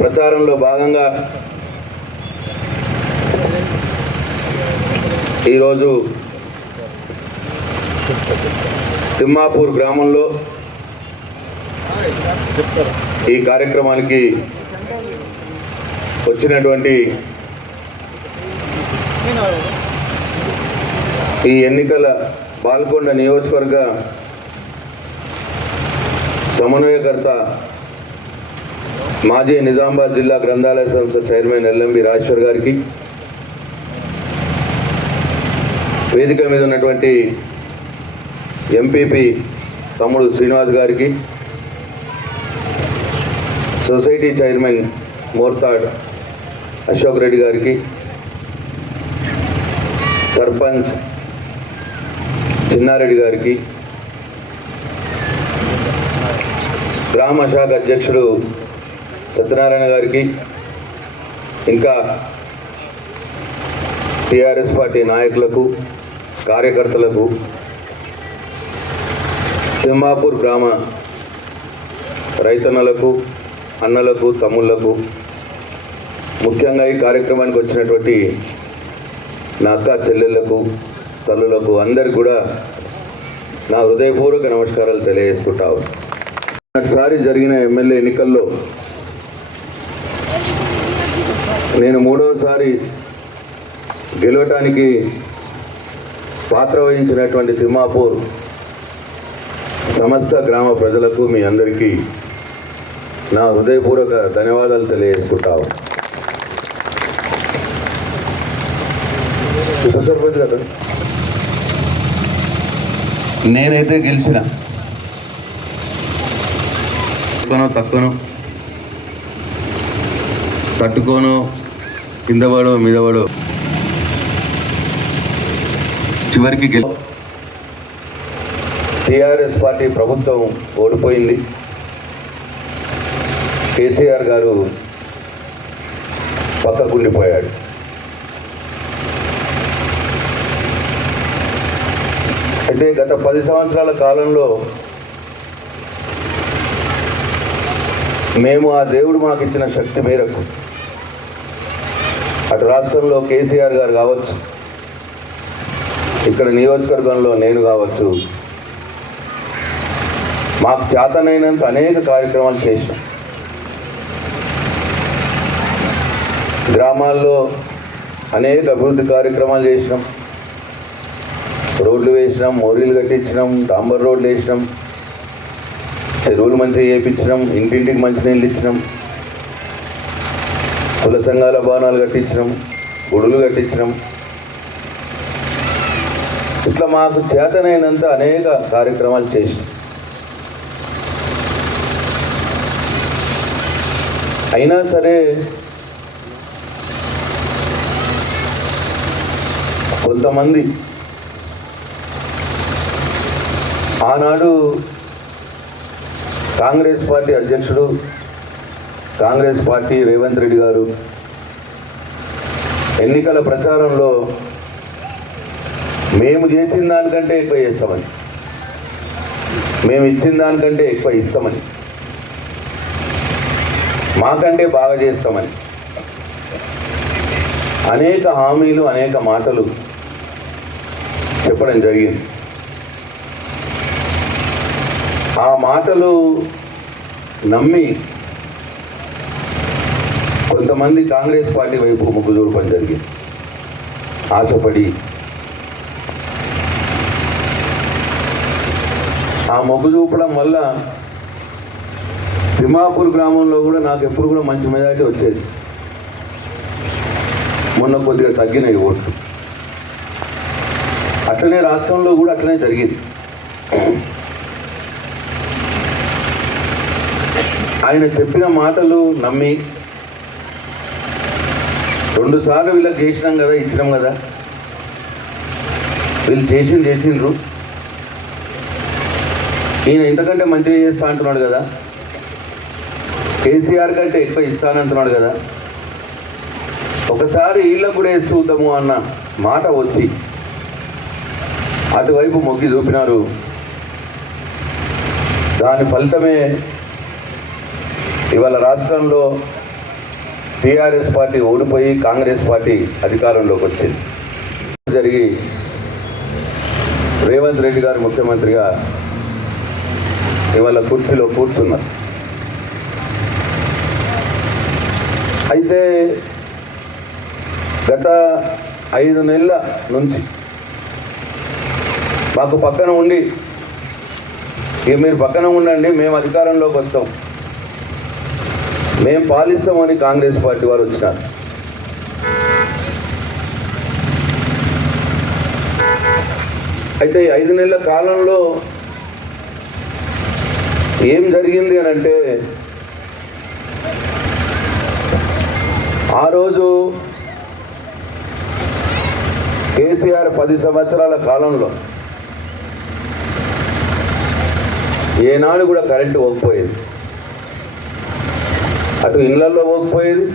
ప్రచారంలో భాగంగా ఈరోజు తిమ్మాపూర్ గ్రామంలో ఈ కార్యక్రమానికి వచ్చినటువంటి ఈ ఎన్నికల బాల్కొండ నియోజకవర్గ సమన్వయకర్త మాజీ నిజామాబాద్ జిల్లా గ్రంథాలయ సంస్థ చైర్మన్ ఎల్ఎంబి రాజేశ్వర్ గారికి, వేదిక మీద ఉన్నటువంటి ఎంపీపీ తమ్ముడు శ్రీనివాస్ గారికి, సొసైటీ చైర్మన్ మోర్తాడ్ అశోక్ రెడ్డి గారికి, సర్పంచ్ చిన్నారెడ్డి గారికి, గ్రామ శాఖ అధ్యక్షుడు సత్యనారాయణ గారికి, ఇంకా టీఆర్ఎస్ పార్టీ నాయకులకు, కార్యకర్తలకు, తిమ్మాపూర్ గ్రామ రైతన్నలకు, అన్నలకు, తమ్ముళ్లకు, ముఖ్యంగా ఈ కార్యక్రమానికి వచ్చినటువంటి నా అక్క చెల్లెళ్లకు, తల్లులకు అందరికి కూడా నా హృదయపూర్వక నమస్కారాలు తెలియజేస్తుంటాను. ఒకసారి జరిగిన ఎమ్మెల్యే ఎన్నికల్లో నేను మూడవసారి గెలవటానికి పాత్ర వహించినటువంటి తిమ్మాపూర్ సమస్త గ్రామ ప్రజలకు, మీ అందరికీ నా హృదయపూర్వక ధన్యవాదాలు తెలియజేసుకుంటాను. ఉప సర్పంచ్ కదా, నేనైతే గెలిచిన తక్కువను తట్టుకోను, కిందవాడో మీదవాడో చివరికి టీఆర్ఎస్ పార్టీ ప్రభుత్వం ఓడిపోయింది. కేసీఆర్ గారు పక్కకుండిపోయాడు. అయితే గత 10 సంవత్సరాల కాలంలో మేము ఆ దేవుడు మాకు ఇచ్చిన శక్తి మేరకు అటు రాష్ట్రంలో కేసీఆర్ గారు కావచ్చు, ఇక్కడ నియోజకవర్గంలో నేను కావచ్చు, మాకు చేతనైనంత అనేక కార్యక్రమాలు చేసినాం. గ్రామాల్లో అనేక అభివృద్ధి కార్యక్రమాలు చేసినాం. రోడ్లు వేసినాం, మోరీలు కట్టించినాం, డాంబర్ రోడ్లు వేసినాం, చెరువులు మంచిగా చేయించినాం, ఇంటింటికి మంచినీళ్ళు ఇచ్చినాం, కుల సంఘాల భవనాలు కట్టించినాం, గుడులు కట్టించినాం. ఇట్లా మాకు చేతనైనంత అనేక కార్యక్రమాలు చేసినాం. అయినా సరే కొంతమంది ఆనాడు కాంగ్రెస్ పార్టీ అధ్యక్షుడు, కాంగ్రెస్ పార్టీ రేవంత్ రెడ్డి గారు ఎన్నికల ప్రచారంలో మేము చేసిన దానికంటే ఎక్కువ చేస్తామని, మేము ఇచ్చిన దానికంటే ఎక్కువ ఇస్తామని, మాకంటే బాగా చేస్తామని అనేక హామీలు, అనేక మాటలు చెప్పడం జరిగింది. ఆ మాటలు నమ్మి కొంతమంది కాంగ్రెస్ పార్టీ వైపు మొగ్గు చూపడం జరిగింది. ఆశపడి ఆ మొగ్గు చూపడం వల్ల తిమ్మాపూర్ గ్రామంలో కూడా నాకు ఎప్పుడు కూడా మంచి మెజారిటీ వచ్చేది. మొన్న కొద్దిగా తగ్గినాయి ఓట్లు. అట్లనే రాష్ట్రంలో కూడా అట్లనే జరిగింది. ఆయన చెప్పిన మాటలు నమ్మి 2 సార్లు వీళ్ళకి చేసినాం కదా, ఇచ్చినాం కదా, వీళ్ళు చేసిండ్రు, ఈయన ఇంతకంటే మంచిగా చేస్తా అంటున్నాడు కదా, కేసీఆర్ కంటే ఎక్కువ ఇస్తానంటున్నాడు కదా, ఒకసారి వీళ్ళకు కూడా వేసి చూద్దాము అన్న మాట వచ్చి అటువైపు మొగ్గి చూపినారు. దాని ఫలితమే ఇవాళ రాష్ట్రంలో టీఆర్ఎస్ పార్టీ ఓడిపోయి కాంగ్రెస్ పార్టీ అధికారంలోకి వచ్చింది. జరిగి రేవంత్ రెడ్డి గారు ముఖ్యమంత్రిగా ఇవాళ కుర్చీలో కూర్చున్నారు. అయితే గత 5 నెలల నుంచి మాకు పక్కన ఉండి, ఇక మీరు పక్కన ఉండండి, మేము అధికారంలోకి వస్తాం, మేము పాలిస్తామని కాంగ్రెస్ పార్టీ వారు వచ్చినారు. అయితే 5 నెలల కాలంలో ఏం జరిగింది అని అంటే, ఆ రోజు కేసీఆర్ 10 సంవత్సరాల కాలంలో ఏనాడు కూడా కరెంటు పోకపోయేది, అటు ఇళ్లలో పోకపోయేది,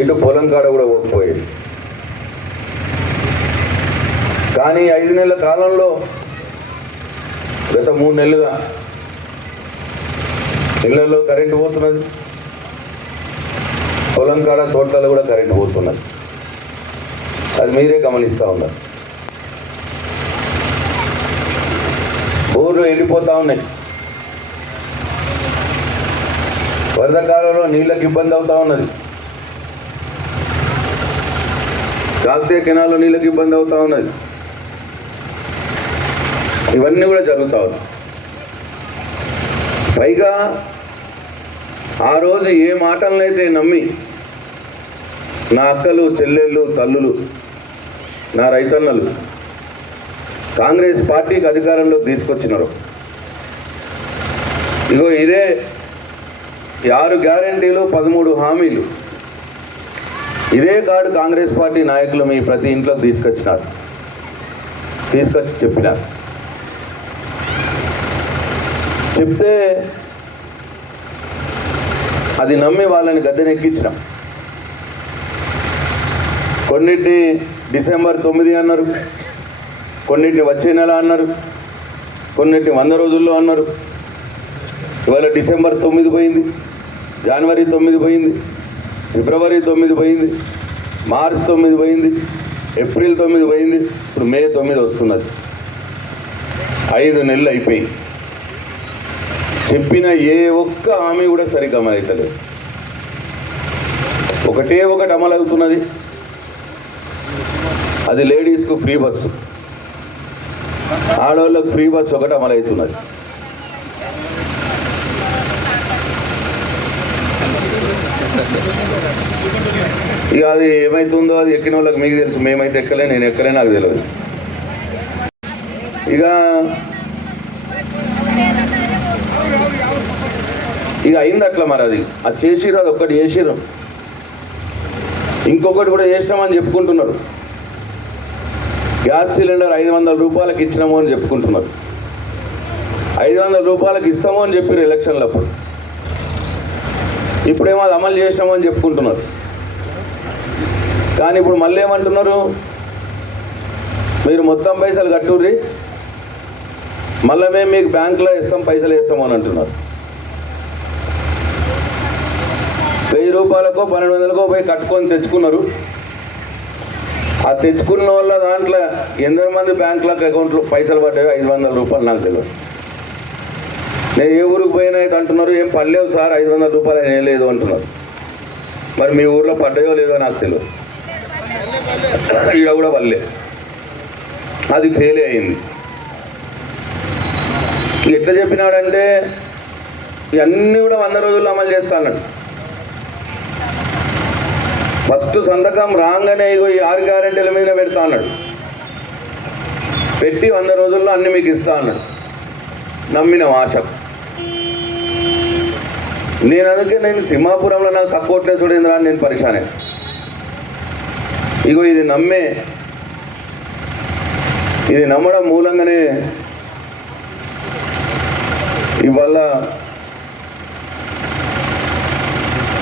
ఇటు పొలం కాడ కూడా పోకపోయేది. కానీ 5 నెలల కాలంలో గత 3 నెలలుగా ఇళ్లలో కరెంటు పోతున్నది, పొలం కాడ తోటలలో కూడా కరెంటు పోతున్నది. అది మీరే గమనిస్తూ ఉన్నారు. ఊర్లు వెళ్ళిపోతూ ఉన్నాయి. వరద కాలంలో నీళ్ళకి ఇబ్బంది అవుతూ ఉన్నది, కాకతీయ కెనాల్లో నీళ్ళకి ఇబ్బంది అవుతూ ఉన్నది. ఇవన్నీ కూడా జరుగుతూ ఉన్నాయి. పైగా ఆ రోజు ఏ మాటలనైతే నమ్మి నా అక్కలు, చెల్లెళ్ళు, తల్లులు, నా రైతన్నలు కాంగ్రెస్ పార్టీకి అధికారంలో తీసుకొచ్చినారు, ఇగో ఇదే 6 గ్యారెంటీలు, 13 హామీలు, ఇదే కార్డు కాంగ్రెస్ పార్టీ నాయకులు మీ ప్రతి ఇంట్లోకి తీసుకొచ్చి చెప్పినారు. చెప్తే అది నమ్మి వాళ్ళని గద్దెనెక్కించినాం. కొన్నిటిని డిసెంబర్ 9 అన్నారు, కొన్నిటిని వచ్చే నెల అన్నారు, కొన్నిటిని 100 రోజుల్లో అన్నారు. ఇవాళ డిసెంబర్ 9 పోయింది, జనవరి 9 పోయింది, ఫిబ్రవరి 9 పోయింది, మార్చ్ 9 పోయింది, ఏప్రిల్ 9 పోయింది, ఇప్పుడు మే 9 వస్తున్నది. 5 నెలలు అయిపోయి చెప్పిన ఏ ఒక్క హామీ కూడా సరిగ్గా అమలవుతలేదు. ఒకటే ఒకటి అమలవుతున్నది, అది లేడీస్కు ఫ్రీ బస్సు, ఆడవాళ్ళకు ఫ్రీ బస్సు ఒకటి అమలవుతున్నది. ఇక అది ఏమైతుందో అది ఎక్కిన వాళ్ళకి మీకు తెలుసు, మేమైతే ఎక్కలే, నేను ఎక్కలే, నాకు తెలియదు. ఇక అయింది అట్లా. మరి అది చేసిర్రు, అది ఒక్కటి చేసిర్రు, ఇంకొకటి కూడా చేసినామని చెప్పుకుంటున్నారు. గ్యాస్ సిలిండర్ 500 రూపాయలకి ఇచ్చినాము అని చెప్పుకుంటున్నారు. 500 రూపాయలకి ఇస్తాము అని చెప్పారు ఎలక్షన్లప్పుడు. ఇప్పుడేమో అది అమలు చేసినాము అని చెప్పుకుంటున్నారు. కానీ ఇప్పుడు మళ్ళీ ఏమంటున్నారు, మీరు మొత్తం పైసలు కట్టుర్రి, మళ్ళీ మేము మీకు బ్యాంకులో ఇస్తాం, పైసలు వేస్తాము అని అంటున్నారు. 1000 రూపాయలకో 1200కో పోయి కట్టుకొని తెచ్చుకున్నారు. ఆ తెచ్చుకున్న వాళ్ళ దాంట్లో ఎంతమంది బ్యాంకులకు అకౌంట్లో పైసలు పడ్డాయో 500 రూపాయలు నాకు తెలియదు. నేను ఏ ఊరికి పోయినా అయితే అంటున్నారు, ఏం పడలేవు సార్, 500 రూపాయలు ఏం లేదు అంటున్నారు. మరి మీ ఊర్లో పడ్డాయో లేదో నాకు తెలియదు. ఈడ కూడా పడలే, అది ఫెయిల్ అయింది. ఎట్లా చెప్పినాడంటే ఇవన్నీ కూడా 100 రోజుల్లో అమలు చేస్తా అన్నాడు. ఫస్ట్ సంతకం రాగానే ఇగో ఈ 6 గ్యారెంటీల మీద పెడతా అన్నాడు. పెట్టి 100 రోజుల్లో అన్ని మీకు ఇస్తా అన్నాడు. నమ్మిన ఆశ. నేను తిమ్మాపురంలో నాకు తక్కువ ఓట్లే చూడేంద్రా అని నేను పరిశానే. ఇగో ఇది నమ్మడం మూలంగానే ఇవాళ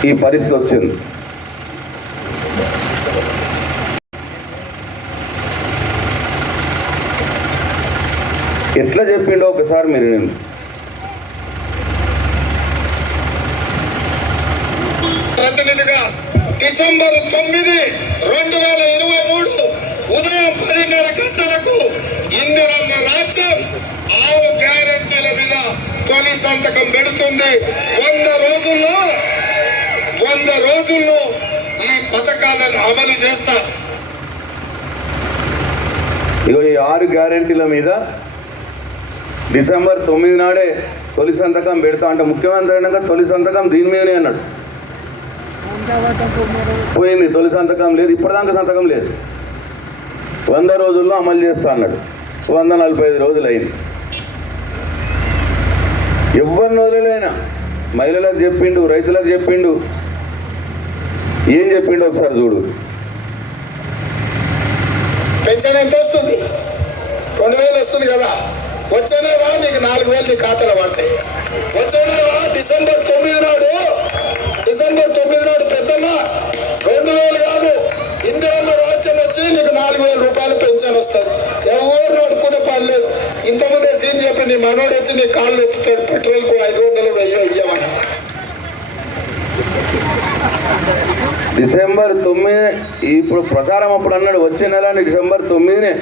ఈ పరిస్థితి వచ్చింది. ఎట్లా చెప్పిండో ఒకసారి మీరు డిసెంబర్ 9, 2023 ఉదయం 10:30 గంటలకు ఇందిరమ్మ రాజ్యం 6 గ్యారెంటీల మీద తొలి సంతకం పెడుతుంది. 100 రోజుల్లో ఈ పథకాలను అమలు చేస్తా. ఇగో ఈ 6 గ్యారెంటీల మీద డిసెంబర్ 9 నాడే తొలి సంతకం పెడతా అంటే ముఖ్యమంత్రి అయినాక తొలి సంతకం దీని మీదనే అన్నాడు. పోయింది, తొలి సంతకం లేదు, ఇప్పటిదాకా సంతకం లేదు. 100 రోజుల్లో అమలు చేస్తా అన్నాడు. 145 రోజులు అయింది. ఎవరిని వదిలేనా? మహిళలకు చెప్పిండు, రైతులకు చెప్పిండు, ఏం చెప్పిండు ఒకసారి చూడు. పెన్షన్ ఎంత వస్తుంది? 2000 వస్తుంది కదా. వచ్చే నెల నీకు 4000 నీ ఖాతాలో పడతాయి. వచ్చే నెల డిసెంబర్ 9 నాడు పెద్దమ్మ 2000 కాదు, ఇందిరమ్మ రాజ్యం వచ్చి నీకు 4000 రూపాయలు పెన్షన్ వస్తుంది. ఎవరు నడుకునే పని లేదు. ఇంతకుముందే సీన్ చెప్పి నీ మనోడు వచ్చి నీ కాళ్ళు ఎత్తుతాడు, పెట్రోల్కు 500 1000 ఇయ్యమని. డిసెంబర్ 9 ఇప్పుడు ప్రచారం అప్పుడు అన్నాడు, వచ్చే నెల డిసెంబర్ 9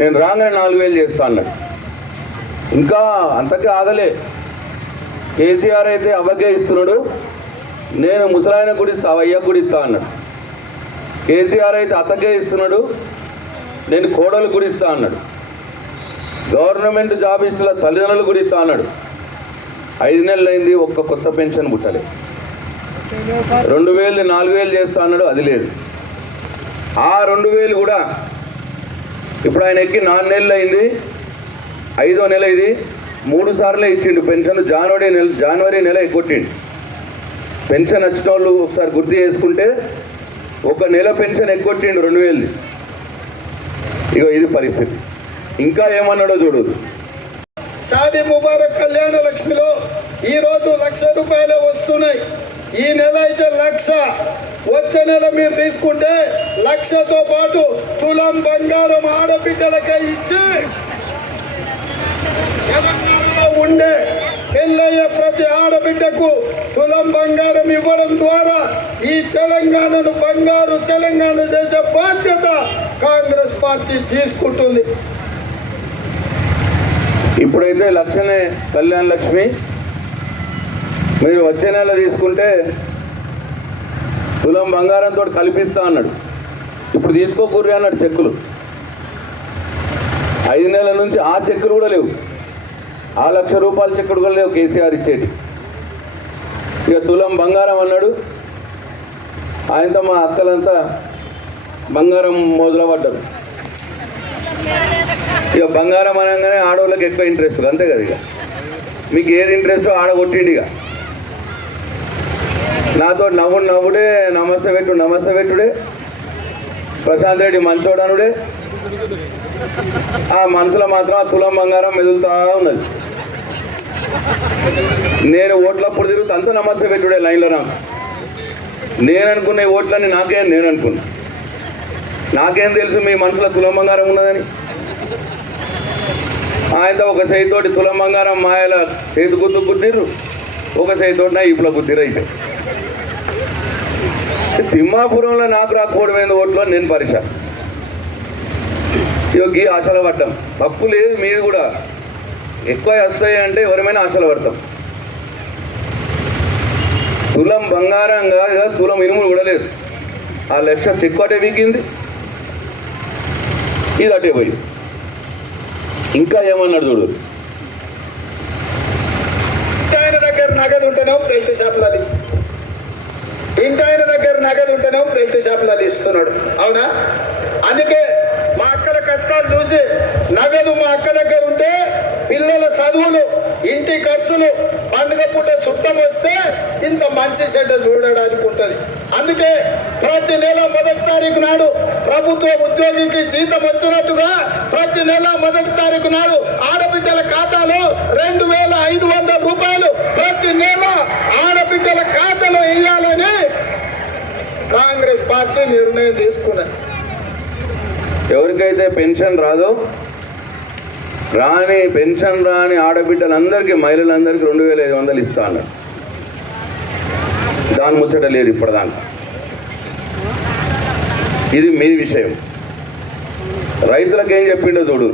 నేను రాగానే 4000 చేస్తా అన్నాడు. ఇంకా అంతకే ఆగలే. కేసీఆర్ అయితే అవ్వకే ఇస్తున్నాడు, నేను ముసలాయన కూడా ఇస్తా, అయ్యకు కూడా ఇస్తా అన్నాడు. కేసీఆర్ అయితే అతకే ఇస్తున్నాడు, నేను కోడలు కూడా ఇస్తా అన్నాడు. గవర్నమెంట్ జాబ్ ఇస్తున్న తల్లిదండ్రులు కూడా ఇస్తా అన్నాడు. 5 నెలలు అయింది, ఒక్క కొత్త పెన్షన్ పుట్టలే. 2000 4000 చేస్తా అన్నాడు, అది లేదు. ఆ 2000 కూడా ఇప్పుడు ఆయన ఎక్కి 4 నెలలు అయింది, 5వ నెల ఇది. 3 సార్లే ఇచ్చిండు పెన్షన్. జనవరి నెల ఎక్కొట్టిండు. పెన్షన్ వచ్చిన వాళ్ళు ఒకసారి గుర్తు చేసుకుంటే 1 నెల పెన్షన్ ఎక్కొట్టిండు 2000. ఇక ఇది పరిస్థితి. ఇంకా ఏమన్నాడో చూడు. షాదీ ముబారక్ కళ్యాణ లక్ష్మిలో ఈ రోజు 1,00,000 రూపాయలే వస్తున్నాయి. ఈ నెల అయితే 1,00,000. వచ్చే నెల మీరు తీసుకుంటే 1,00,000తో పాటు తులం బంగారం ఆడబిడ్డలకే ఇచ్చి తెలంగాణలో ఉండే పెళ్ళయ్యే ప్రతి ఆడబిడ్డకు తులం బంగారం ఇవ్వడం ద్వారా ఈ తెలంగాణను బంగారు తెలంగాణ చేసే బాధ్యత కాంగ్రెస్ పార్టీ తీసుకుంటుంది. ఇప్పుడైతే 1,00,000నే కళ్యాణ లక్ష్మి. మీరు వచ్చే నెల తీసుకుంటే తులం బంగారంతో కల్పిస్తా అన్నాడు. ఇప్పుడు తీసుకోకూర్రి అన్నాడు చెక్కులు. 5 నెలల నుంచి ఆ చెక్కులు కూడా లేవు. ఆ 1,00,000 రూపాయల చెక్కులు కూడా లేవు కేసీఆర్ ఇచ్చేటి. ఇక తులం బంగారం అన్నాడు. ఆయనతో మా అక్కలంతా బంగారం మొదలు పడ్డారు. ఇక బంగారం అనగానే ఆడవాళ్ళకి ఎక్కువ ఇంట్రెస్ట్, అంతే కదా. ఇక మీకు ఏది ఇంట్రెస్టో ఆడ కొట్టిండి. ఇక నాతో నవ్వుడే నమస్తే పెట్టుడే. ప్రశాంత్ రెడ్డి మంచోడనుడే. ఆ మనసులో మాత్రం ఆ తులం బంగారం మెదులుతా ఉన్నది. నేను ఓట్లప్పుడు తిరుగుతా అంతా నమస్తే పెట్టుడే లైన్లో. నాకు నేను అనుకున్న ఓట్లని నేను అనుకున్నా. నాకేం తెలుసు మీ మనసులో తులం బంగారం ఉన్నదని. ఆయనతో ఒక చేతితోటి తులం బంగారం మాయల చేతి గుర్తు గుద్దిర్రు, ఒక చేతితోటి నా ఇప్పుడు గుద్దిరు. అయితే తిమ్మాపురంలో నాకు రాకపోవడం ఓట్లో నేను పరిచయం. ఈ ఆశలు పడ్డాం. తప్పు లేదు, మీది కూడా ఎక్కువ వస్తాయి అంటే ఎవరైనా ఆశలు పడతాం. తులం బంగారం కాదు, తులం ఇనుములు కూడా లేదు. ఆ 1,00,000 చెక్కు అటే వీకింది, ఇది అటే పోయి. ఇంకా ఏమన్నాడు చూడు. ఆయన దగ్గర నగదు ఉంటేనేమో బెల్ట్ షాపులలో, ఇంటాయన దగ్గర నగదు ఉంటేనేమో బెల్ట్ షాపులలో ఇస్తున్నాడు. అవునా? అందుకే మా అక్కల కష్టాలు చూసి నగదు మా అక్క దగ్గర ఉంటే పిల్లల చదువులు, ఇంటి ఖర్చులు, పండుగ పూట చుట్టం వస్తే ఇంత మంచి చెడ్డ చూడడానికి ఉంటుంది. అందుకే ప్రతి నెల 1వ తారీఖు నాడు ప్రభుత్వ ఉద్యోగికి జీతం వచ్చినట్టుగా ప్రతి నెల 1వ తారీఖు నాడు ఆడబిడ్డల ఖాతాలో 2,500 రూపాయలు ప్రతి నెల ఆడబిడ్డల ఖాతాలో వేయాలని కాంగ్రెస్ పార్టీ నిర్ణయం తీసుకున్నది. ఎవరికైతే పెన్షన్ రాదో పెన్షన్ రాని ఆడబిడ్డలందరికీ, మహిళలందరికీ 2,500 ఇస్తా అన్నారు. దాని ముచ్చట లేదు ఇప్పటిదాకా. ఇది మీ విషయం. రైతులకు ఏం చెప్పిండో చూడు.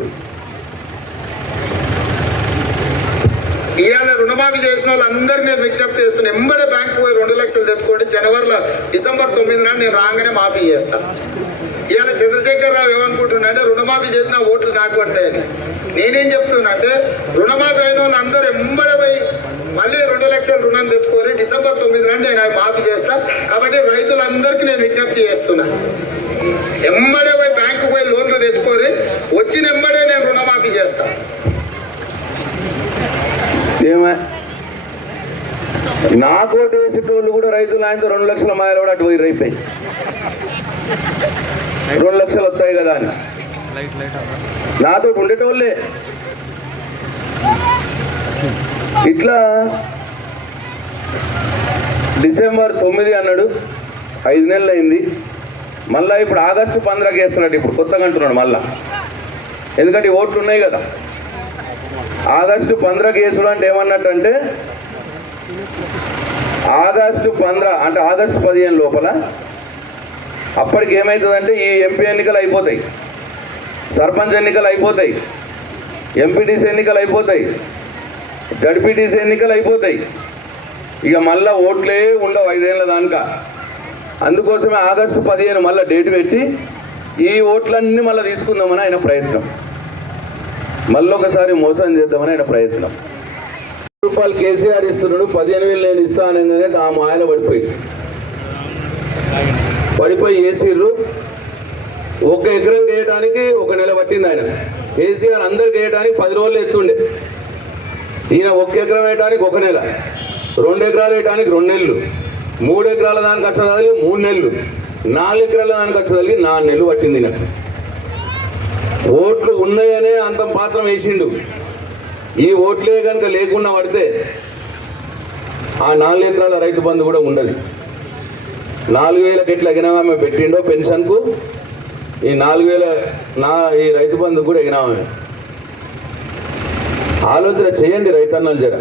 ఇవాళ రుణమాఫీ చేసిన వాళ్ళందరినీ నేను విజ్ఞప్తి చేస్తున్నా. ఎంబడే బ్యాంకు పోయి 2 లక్షలు తెచ్చుకోండి. డిసెంబర్ 9 నాడు నేను రాగానే మాఫీ చేస్తాను. ఇవాళ చంద్రశేఖర్ రావు ఏమనుకుంటున్నా అంటే రుణమాఫీ చేసిన ఓట్లు నాకు పడతాయని. నేనేం చెప్తున్నా అంటే రుణమాఫీ అయిన వాళ్ళందరూ ఎంబడే పోయి మళ్ళీ 2 లక్షల రుణం తెచ్చుకొని డిసెంబర్ 9 నాడు నేను అవి మాఫీ చేస్తాను. కాబట్టి రైతులందరికీ నేను విజ్ఞప్తి చేస్తున్నా, ఎంబడే పోయి బ్యాంకు పోయి లోన్లు తెచ్చుకొని వచ్చిన ఎంబడే నేను రుణమాఫీ చేస్తాను. ఏమే నాకు ఓటు వేసేటోళ్ళు కూడా రైతులు ఆయనతో 2 లక్షల మాయలు కూడా అటు పోయి రైపోయి 2 లక్షలు వస్తాయి కదా అని నాతో ఉండేటోళ్ళే. ఇట్లా డిసెంబర్ 9 అన్నాడు, 5 నెలలు అయింది. మళ్ళీ ఇప్పుడు ఆగస్టు 15కి వేస్తున్నాడు. ఇప్పుడు కొత్తగా అంటున్నాడు మళ్ళా, ఎందుకంటే ఈ ఓట్లు ఉన్నాయి కదా. ఆగస్టు 15కి వేసుడు అంటే ఏమన్నట్టు అంటే ఆగస్టు 15 అంటే ఆగస్టు 15 లోపల అప్పటికి ఏమవుతుందంటే ఈ ఎంపీ ఎన్నికలు అయిపోతాయి, సర్పంచ్ ఎన్నికలు అయిపోతాయి, ఎంపీటీసీ ఎన్నికలు అయిపోతాయి, జడ్పీటీసీ ఎన్నికలు అయిపోతాయి. ఇక మళ్ళీ ఓట్లే ఉండవు 5 ఏళ్ళ దానిక. అందుకోసమే ఆగస్టు 15 మళ్ళీ డేట్ పెట్టి ఈ ఓట్లన్నీ మళ్ళీ తీసుకుందామని ఆయన ప్రయత్నం, మళ్ళీ ఒకసారి మోసం చేద్దామని ఆయన ప్రయత్నం. రూపాయలు కేసీఆర్ ఇస్తున్నాడు, 15,000 నేను ఇస్తా అనగానే ఆ మాయలో పడిపోయి వేసిర్రు. 1 ఎకరం వేయడానికి 1 నెల పట్టింది. ఆయన కేసీఆర్ అందరికి వేయడానికి 10 రోజులు ఎత్తుండే. ఈయన 1 ఎకరం వేయడానికి 1 నెల, 2 ఎకరాలు వేయడానికి 2 నెలలు, 3 ఎకరాల దానికి వచ్చేదానికి 3 నెలలు, 4 ఎకరాల దానికి వచ్చేదానికి 4 నెలలు పట్టింది. ఈయన ఓట్లు ఉన్నాయనే అంత పాత్రం వేసిండు. ఈ ఓట్లే కనుక లేకుండా పడితే ఆ 4 ఎకరాల రైతు బంధు కూడా ఉండదు. 4,000కి ఎట్లా ఎగినామే పెట్టిండో పెన్షన్కు, ఈ 4,000 ఈ రైతు బంధు కూడా ఎగినామే. ఆలోచన చేయండి రైతన్నలు జర.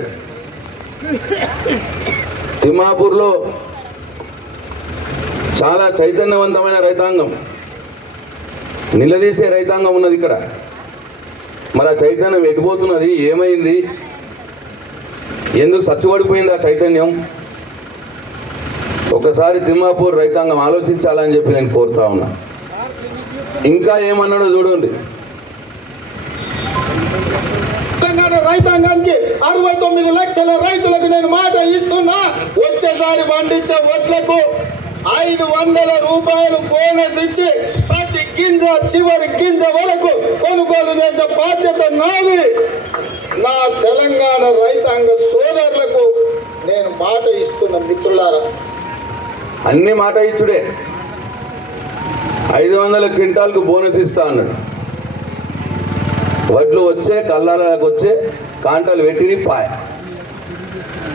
తిమ్మాపూర్లో చాలా చైతన్యవంతమైన రైతాంగం, నిలదీసే రైతాంగం ఉన్నది ఇక్కడ. మరి ఆ చైతన్యం ఎటుపోతున్నది, ఏమైంది, ఎందుకు సచ్చుబడిపోయింది ఆ చైతన్యం? ఒకసారి తిమ్మాపూర్ రైతాంగం ఆలోచించాలని చెప్పి నేను కోరుతా ఉన్నా. ఇంకా ఏమన్నాడో చూడండి. తెలంగాణ రైతాంగానికి 69 లక్షల రైతులకు నేను మాట ఇస్తున్నా, వచ్చేసారి పండించే ఓట్లకు 500 రూపాయలు బోనస్ ఇచ్చి ప్రతి గింజ చివరి గింజ వరకు కొనుగోలు చేసే బాధ్యత నాది. నా తెలంగాణ రైతాంగ సోదరులకు నేను మాట ఇస్తున్న మిత్రులారా. అన్ని మాట ఇచ్చుడే. 500 క్వింటాల్కు బోనస్ ఇస్తా అన్నాడు. వడ్లు వచ్చే కల్లాలకు వచ్చే కాంటాలు పెట్టి పాయ,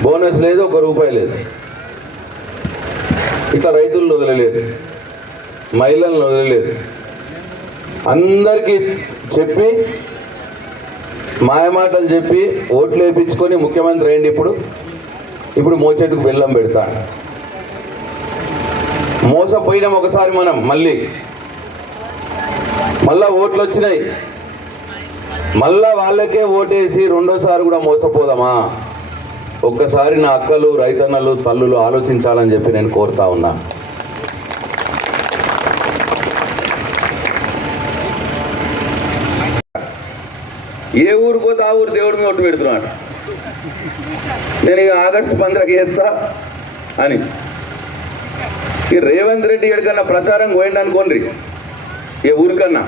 బోనస్ లేదు, 1 రూపాయి లేదు. ఇట్లా రైతులను వదలలేదు, మహిళలను వదలలేదు. అందరికీ చెప్పి మాయమాటలు చెప్పి ఓట్లు వేయించుకొని ముఖ్యమంత్రి అయింది. ఇప్పుడు మోచేతికి బెల్లం పెడతాడు. మోసపోయినాం ఒకసారి మనం, మళ్ళా ఓట్లు వచ్చినాయి, మళ్ళా వాళ్ళకే ఓటేసి రెండోసారి కూడా మోసపోదామా? ఒక్కసారి నా అక్కలు, రైతన్నలు, తల్లులు ఆలోచించాలని చెప్పి నేను కోరుతా ఉన్నా. ఏ ఊరు పోతే ఆ ఊరు దేవుడి మీద ఓటు పెడుతున్నాడు. నేను ఇక ఆగస్టు 15కి వేస్తా అని ఈ రేవంత్ రెడ్డి ఎక్కడికన్నా ప్రచారం పోయింది అనుకోండి, ఏ ఊరికన్నా,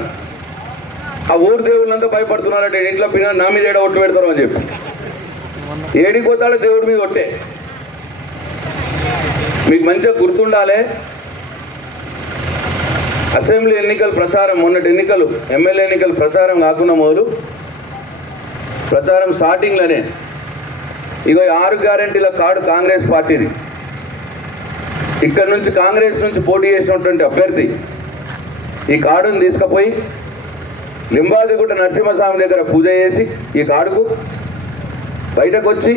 ఆ ఊరు దేవుళ్ళంతా భయపడుతున్నారంటే ఇంట్లో పిల్లలు నా మీద ఏడ ఓట్లు పెడతారు అని చెప్పి. ఏడికి పోతాడో దేవుడి మీద ఒట్టే. మీకు మంచిగా గుర్తుండాలి, అసెంబ్లీ ఎన్నికల ప్రచారం, మొన్నటి ఎన్నికలు, ఎమ్మెల్యే ఎన్నికల ప్రచారం కాకుండా మొదలు ప్రచారం స్టార్టింగ్లోనే ఇగో 6 గ్యారెంటీల కార్డు కాంగ్రెస్ పార్టీది. ఇక్కడ నుంచి కాంగ్రెస్ నుంచి పోటీ చేసినటువంటి అభ్యర్థి ఈ కార్డును తీసుకుపోయి లింబాదిగుట్ట నరసింహస్వామి దగ్గర పూజ చేసి ఈ కార్డుకు బయటకు వచ్చి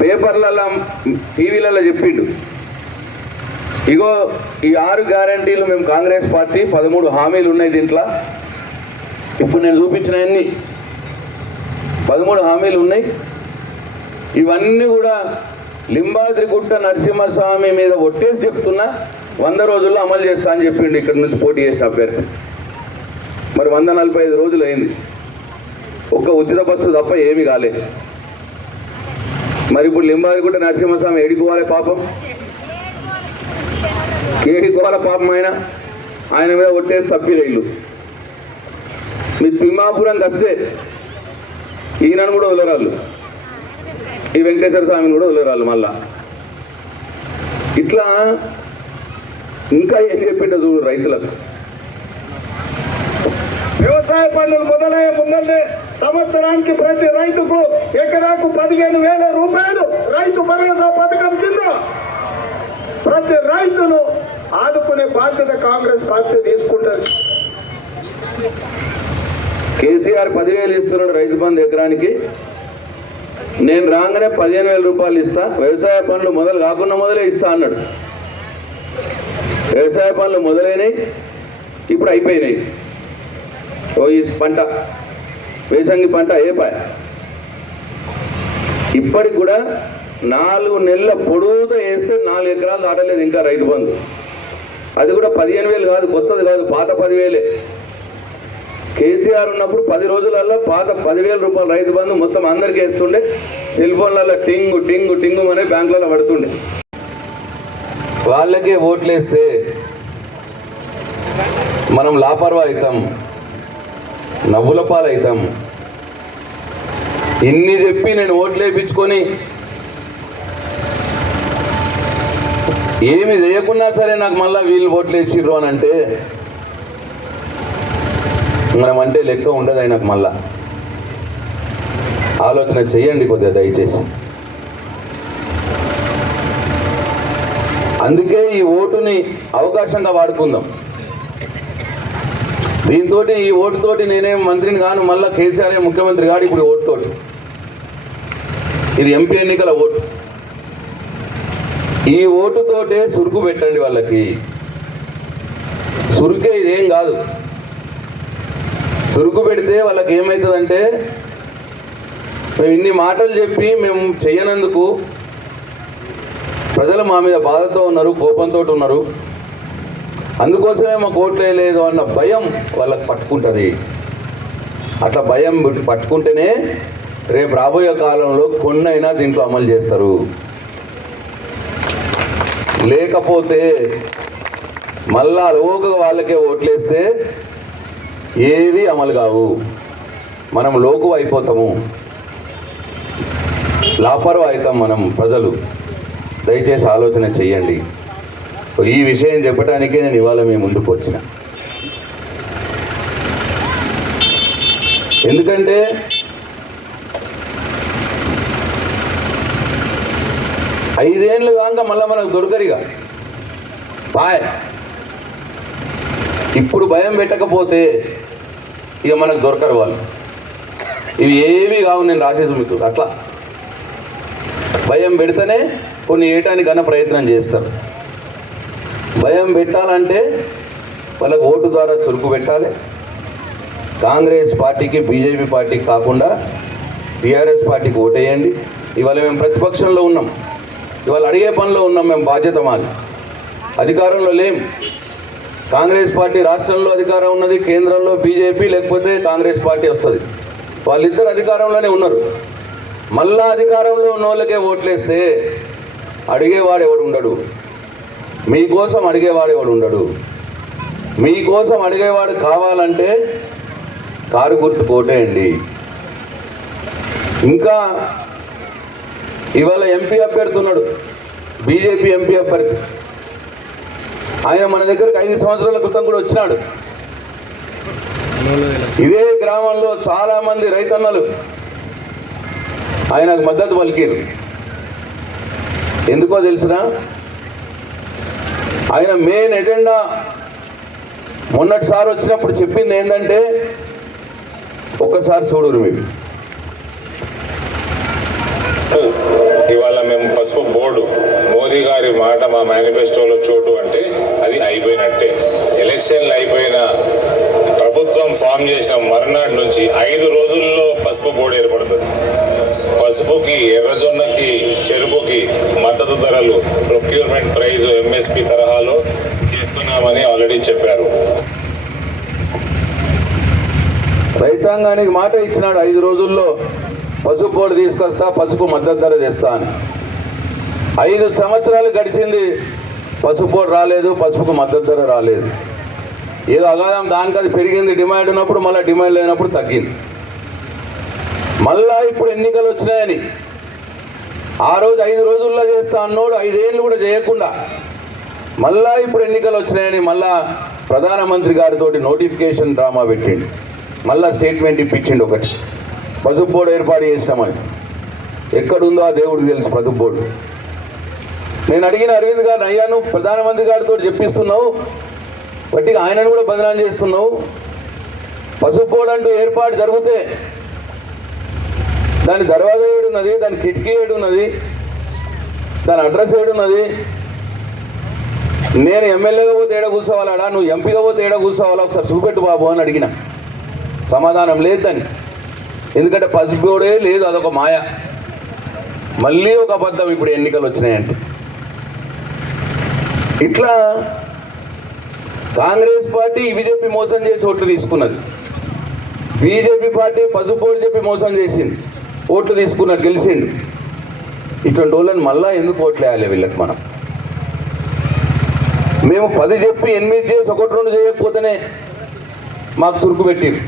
పేపర్లలో టీవీలలో చెప్పిండు, ఇగో ఈ 6 గ్యారంటీలు మేము కాంగ్రెస్ పార్టీ 13 హామీలు ఉన్నాయి దీంట్లో. ఇప్పుడు నేను చూపించినవన్నీ 13 హామీలు ఉన్నాయి. ఇవన్నీ కూడా లింబాద్రిగుట్ట నరసింహస్వామి మీద ఒట్టేసి చెప్తున్నా 100 రోజుల్లో అమలు చేస్తా అని చెప్పిండు ఇక్కడ నుంచి పోటీ చేసిన అభ్యర్థి. మరి 145 రోజులు అయింది, ఒక్క ఉచిత బస్సు తప్ప ఏమీ కాలేదు. మరి ఇప్పుడు లింబాద్రిగుట్ట నరసింహస్వామి ఏడుకోవాలి పాపం, ఏడుకోవాలి పాపం. ఆయన మీద ఒట్టేసి తప్పిరు ఇల్లు. మీ తిమ్మాపురంకి వస్తే ఈయనను కూడా వదలరాళ్ళు, ఈ వెంకటేశ్వర స్వామిని కూడా వదలరాళ్ళు. మళ్ళా ఇట్లా ఇంకా ఏం చెప్పిండో చూడు రైతులకు. వ్యవసాయ పనులు మొదలయ్యే ముందల్లే సంవత్సరానికి ప్రతి రైతుకు ఎకరాకు 15,000 రూపాయలు రైతు భరోసా పథకం కింద ప్రతి రైతును ఆదుకునే బాధ్యత కాంగ్రెస్ పార్టీ తీసుకుంటుంది. కేసీఆర్ 10,000 ఇస్తున్నాడు రైతు బంధు ఎకరానికి. నేను రాగానే 15,000 రూపాయలు ఇస్తా, వ్యవసాయ పనులు మొదలు కాకుండా మొదలే ఇస్తా అన్నాడు. వ్యవసాయ పనులు మొదలైనవి, ఇప్పుడు అయిపోయినాయి. ఈ పంట వేసంగి పంట అయిపోయా. ఇప్పటికి కూడా 4 నెలల పొడుగుతో వేస్తే 4 ఎకరాలు దాటలేదు ఇంకా రైతు బంధు. అది కూడా 15,000 కాదు, కొత్తది కాదు, పాత 10,000. కేసీఆర్ ఉన్నప్పుడు 10 రోజులలో పాత 10,000 రూపాయలు రైతు బంధు మొత్తం అందరికీ వేస్తుండే. సెల్ ఫోన్లలో టింగు టింగు టింగు అనే బ్యాంకులలో పడుతుండే. వాళ్ళకే ఓట్లు వేస్తే మనం లాపర్వా అవుతాం, నవ్వుల పాలు అవుతాం. ఇన్ని చెప్పి నేను ఓట్లు వేయించుకొని ఏమి చేయకున్నా సరే నాకు మళ్ళీ వీళ్ళు ఓట్లు వేసిర్రు అని అంటే మనం అంటే లెక్క ఉండదు. ఆయనకు మళ్ళా ఆలోచన చెయ్యండి కొద్దిగా దయచేసి. అందుకే ఈ ఓటుని అవకాశంగా వాడుకుందాం. దీంతో ఈ ఓటుతోటి నేనేం మంత్రిని కాను, మళ్ళా కేసీఆర్ ముఖ్యమంత్రి కాడు ఇప్పుడు ఓటుతోటి. ఇది ఎంపీ ఎన్నికల ఓటు. ఈ ఓటుతోటే సురుకు పెట్టండి వాళ్ళకి. సురుకే ఇదేం కాదు. సురుకు పెడితే వాళ్ళకి ఏమవుతుందంటే, మేము ఇన్ని మాటలు చెప్పి మేము చెయ్యనందుకు ప్రజలు మా మీద బాధతో ఉన్నారు, కోపంతో ఉన్నారు, అందుకోసమే మాకు ఓట్లు వేయలేదు అన్న భయం వాళ్ళకి పట్టుకుంటుంది. అట్లా భయం పట్టుకుంటేనే రేపు రాబోయే కాలంలో కొన్నైనా దీంట్లో అమలు చేస్తారు. లేకపోతే మళ్ళా లోక వాళ్ళకే ఓట్లేస్తే ఏవి అమలు కావు. మనం లోకు అయిపోతాము, లాపరు అవుతాం మనం. ప్రజలు దయచేసి ఆలోచన చెయ్యండి. ఈ విషయం చెప్పడానికే నేను ఇవాళ మీ ముందుకు వచ్చిన. ఎందుకంటే ఐదేళ్ళు కాక మళ్ళీ మనకు దొరకరిగా బాయ్. ఇప్పుడు భయం పెట్టకపోతే ఇక మనకు దొరకరు వాళ్ళు. ఇవి ఏవి కావు, నేను రాసేది మీకు. అట్లా భయం పెడితేనే కొన్ని ఏటానికన్నా ప్రయత్నం చేస్తారు. భయం పెట్టాలంటే వాళ్ళకు ఓటు ద్వారా చురుకు పెట్టాలి. కాంగ్రెస్ పార్టీకి, బీజేపీ పార్టీకి కాకుండా టీఆర్ఎస్ పార్టీకి ఓటేయండి. ఇవాళ మేము ప్రతిపక్షంలో ఉన్నాం, ఇవాళ అడిగే పనిలో ఉన్నాం. మేము బాధ్యత మాది. అధికారంలో లేం. కాంగ్రెస్ పార్టీ రాష్ట్రంలో అధికారం ఉన్నది, కేంద్రంలో బీజేపీ లేకపోతే కాంగ్రెస్ పార్టీ వస్తుంది. వాళ్ళిద్దరు అధికారంలోనే ఉన్నారు. మళ్ళా అధికారంలో ఉన్న వాళ్ళకే ఓట్లేస్తే అడిగేవాడు ఎవడు ఉండడు. మీకోసం అడిగేవాడు ఎవడు ఉండడు. మీకోసం అడిగేవాడు కావాలంటే కారు గుర్తుకు ఓటేయండి. ఇంకా ఇవాళ ఎంపీ అభ్యర్థి ఉన్నాడు, బీజేపీ ఎంపీ అభ్యర్థి. ఆయన మన దగ్గరకు 5 సంవత్సరాల క్రితం కూడా వచ్చినాడు. ఇదే గ్రామంలో చాలా మంది రైతన్నలు ఆయనకు మద్దతు పలికారు. ఎందుకో తెలిసినా, ఆయన మెయిన్ ఎజెండా మొన్నటిసారి వచ్చినప్పుడు చెప్పింది ఏంటంటే, ఒక్కసారి చూడరు మీరు. ఇవాళ మేము పసుపు బోర్డు మోదీ మోదీ గారి మాట మా మేనిఫెస్టోలో చోటు అంటే అది అయిపోయినట్టే. ఎలక్షన్లు అయిపోయిన ప్రభుత్వం ఫామ్ చేసిన మర్నాడు నుంచి 5 రోజుల్లో పసుపు బోర్డు ఏర్పడుతుంది. పసుపుకి, ఎర్రజొన్నకి, చెరుకుకి మద్దతు ధరలు ప్రొక్యూర్మెంట్ ప్రైజ్ ఎంఎస్పి తరహాలో చేస్తున్నామని ఆల్రెడీ చెప్పారు. రైతాంగానికి మాట ఇచ్చినాడు 5 రోజుల్లో పసుపు బోర్డు తీసుకొస్తా, పసుపు మద్దతు ధర తెస్తా అని. 5 సంవత్సరాలు గడిచింది, పసుపు బోర్డు రాలేదు, పసుపుకు మద్దతు ధర రాలేదు. ఏదో అగాధం దానికి అది పెరిగింది, డిమాండ్ ఉన్నప్పుడు మళ్ళీ డిమాండ్ లేనప్పుడు తగ్గింది. మళ్ళా ఇప్పుడు ఎన్నికలు వచ్చినాయని ఆ రోజు 5 రోజుల్లో చేస్తా అన్నోడు 5 ఏళ్ళు కూడా చేయకుండా మళ్ళా ఇప్పుడు ఎన్నికలు వచ్చినాయని మళ్ళా ప్రధానమంత్రి గారితో నోటిఫికేషన్ డ్రామా పెట్టిండు. మళ్ళా స్టేట్మెంట్ ఇప్పించిండు ఒకటి, పసుపు బోర్డు ఏర్పాటు చేస్తామని. ఎక్కడుందో ఆ దేవుడికి తెలుసు పసుపు బోర్డు. నేను అడిగిన అరవింద్ గారిని, అయ్యా నువ్వు ప్రధానమంత్రి గారితో చెప్పిస్తున్నావు, బట్టిగా ఆయనను కూడా బదనాం చేస్తున్నావు. పసుపు బోర్డు అంటూ ఏర్పాటు జరిగితే దాని దర్వాజా ఏడున్నది, దాని కిటికీ ఏడున్నది, దాని అడ్రస్ ఏడున్నది, నేను ఎమ్మెల్యేగా పోతే ఏడ కూర్చోవాలా, నువ్వు ఎంపీగా పోతే ఏడ కూర్చోవాలా, ఒకసారి చూపెట్టు బాబు అని అడిగిన. సమాధానం లేదు దాన్ని. ఎందుకంటే పసుపు బోర్డే లేదు, అదొక మాయ. మళ్ళీ ఒక అబద్ధం ఇప్పుడు ఎన్నికలు వచ్చినాయంటే. ఇట్లా కాంగ్రెస్ పార్టీ బీజేపీ మోసం చేసి ఓట్లు తీసుకున్నది, బీజేపీ పార్టీ పసుపు బోర్డు చెప్పి మోసం చేసింది, ఓట్లు తీసుకున్నది, గెలిచిండు. ఇటువంటి వాళ్ళని మళ్ళా ఎందుకు ఓట్లు వేయాలి వీళ్ళకి మనం? మేము 10 చెప్పి 8 చేసి 1-2 చేయకపోతేనే మాకు సురుకు పెట్టిరు.